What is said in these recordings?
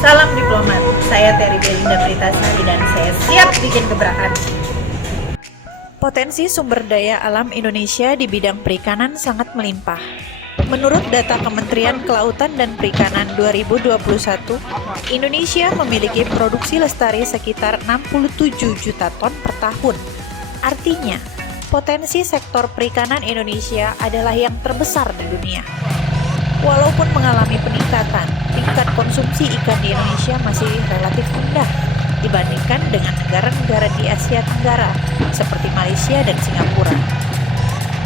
Salam diplomat, saya Terry Belinda Pritasari dan saya siap bikin gebrakan. Potensi sumber daya alam Indonesia di bidang perikanan sangat melimpah. Menurut data Kementerian Kelautan dan Perikanan 2021, Indonesia memiliki produksi lestari sekitar 67 juta ton per tahun. Artinya, potensi sektor perikanan Indonesia adalah yang terbesar di dunia. Walaupun mengalami peningkatan, tingkat konsumsi ikan di Indonesia masih relatif rendah dibandingkan dengan negara-negara di Asia Tenggara seperti Malaysia dan Singapura.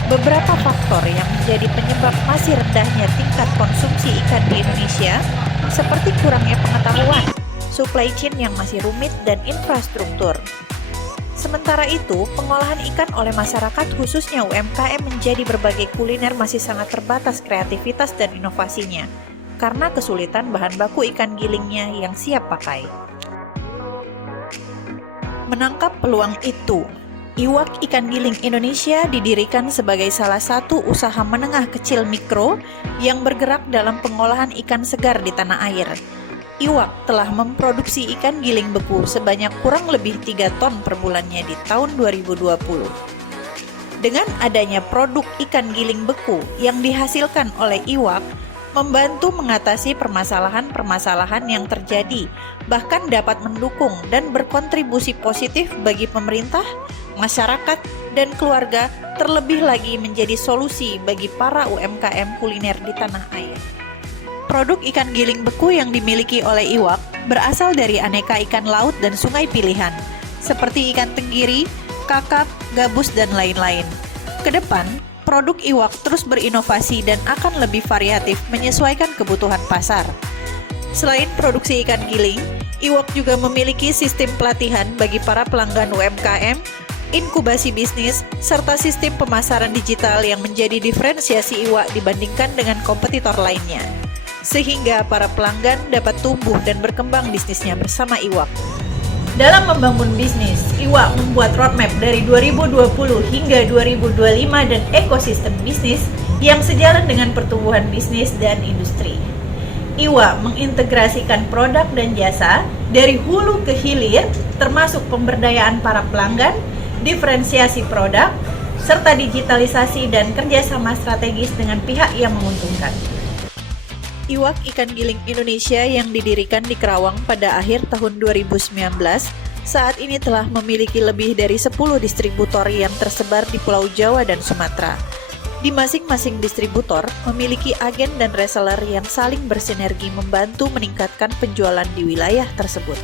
Beberapa faktor yang menjadi penyebab masih rendahnya tingkat konsumsi ikan di Indonesia seperti kurangnya pengetahuan, supply chain yang masih rumit, dan infrastruktur. Sementara itu, pengolahan ikan oleh masyarakat khususnya UMKM menjadi berbagai kuliner masih sangat terbatas kreativitas dan inovasinya karena kesulitan bahan baku ikan gilingnya yang siap pakai. Menangkap peluang itu, Iwak Ikan Giling Indonesia didirikan sebagai salah satu usaha menengah kecil mikro yang bergerak dalam pengolahan ikan segar di tanah air. Iwak telah memproduksi ikan giling beku sebanyak kurang lebih 3 ton per bulannya di tahun 2020. Dengan adanya produk ikan giling beku yang dihasilkan oleh Iwak, membantu mengatasi permasalahan-permasalahan yang terjadi, bahkan dapat mendukung dan berkontribusi positif bagi pemerintah, masyarakat, dan keluarga, terlebih lagi menjadi solusi bagi para UMKM kuliner di tanah air. Produk ikan giling beku yang dimiliki oleh Iwak berasal dari aneka ikan laut dan sungai pilihan, seperti ikan tenggiri, kakap, gabus, dan lain-lain. Kedepan, produk Iwak terus berinovasi dan akan lebih variatif menyesuaikan kebutuhan pasar. Selain produksi ikan giling, Iwak juga memiliki sistem pelatihan bagi para pelanggan UMKM, inkubasi bisnis, serta sistem pemasaran digital yang menjadi diferensiasi Iwak dibandingkan dengan kompetitor lainnya, sehingga para pelanggan dapat tumbuh dan berkembang bisnisnya bersama Iwak. Dalam membangun bisnis, Iwak membuat roadmap dari 2020 hingga 2025 dan ekosistem bisnis yang sejalan dengan pertumbuhan bisnis dan industri. Iwak mengintegrasikan produk dan jasa dari hulu ke hilir, termasuk pemberdayaan para pelanggan, diferensiasi produk, serta digitalisasi dan kerjasama strategis dengan pihak yang menguntungkan. Iwak Ikan Giling Indonesia yang didirikan di Kerawang pada akhir tahun 2019 saat ini telah memiliki lebih dari 10 distributor yang tersebar di Pulau Jawa dan Sumatera. Di masing-masing distributor memiliki agen dan reseller yang saling bersinergi membantu meningkatkan penjualan di wilayah tersebut.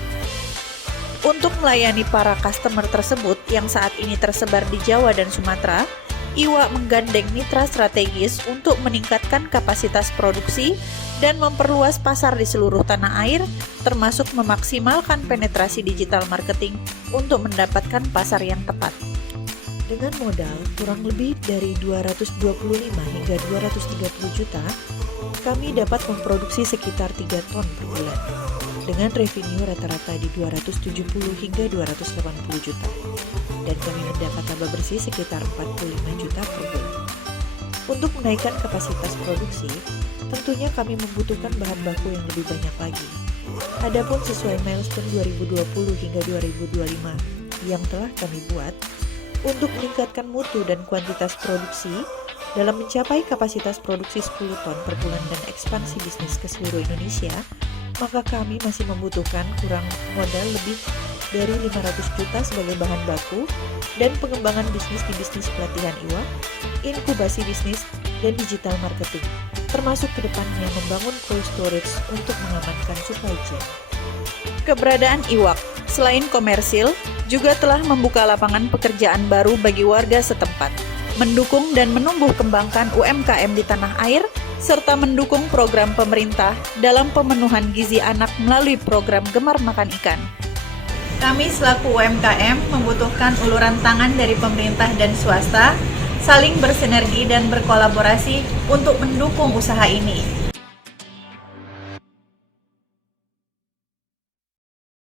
Untuk melayani para customer tersebut yang saat ini tersebar di Jawa dan Sumatera, Iwak menggandeng mitra strategis untuk meningkatkan kapasitas produksi dan memperluas pasar di seluruh tanah air, termasuk memaksimalkan penetrasi digital marketing untuk mendapatkan pasar yang tepat. Dengan modal kurang lebih dari 225 hingga 230 juta, kami dapat memproduksi sekitar 3 ton per bulan, dengan revenue rata-rata di 270 hingga 280 juta, dan kami mendapat laba bersih sekitar 45 juta per bulan. Untuk menaikkan kapasitas produksi, tentunya kami membutuhkan bahan baku yang lebih banyak lagi. Adapun sesuai milestone 2020 hingga 2025 yang telah kami buat, untuk meningkatkan mutu dan kuantitas produksi dalam mencapai kapasitas produksi 10 ton per bulan dan ekspansi bisnis ke seluruh Indonesia, maka kami masih membutuhkan kurang modal lebih dari 500 juta sebagai bahan baku dan pengembangan bisnis di bisnis pelatihan Iwak, inkubasi bisnis, dan digital marketing, termasuk kedepannya membangun cold storage untuk mengamankan supply chain. Keberadaan Iwak, selain komersil, juga telah membuka lapangan pekerjaan baru bagi warga setempat, mendukung dan menumbuh kembangkan UMKM di tanah air, serta mendukung program pemerintah dalam pemenuhan gizi anak melalui program Gemar Makan Ikan. Kami selaku UMKM membutuhkan uluran tangan dari pemerintah dan swasta, saling bersinergi dan berkolaborasi untuk mendukung usaha ini.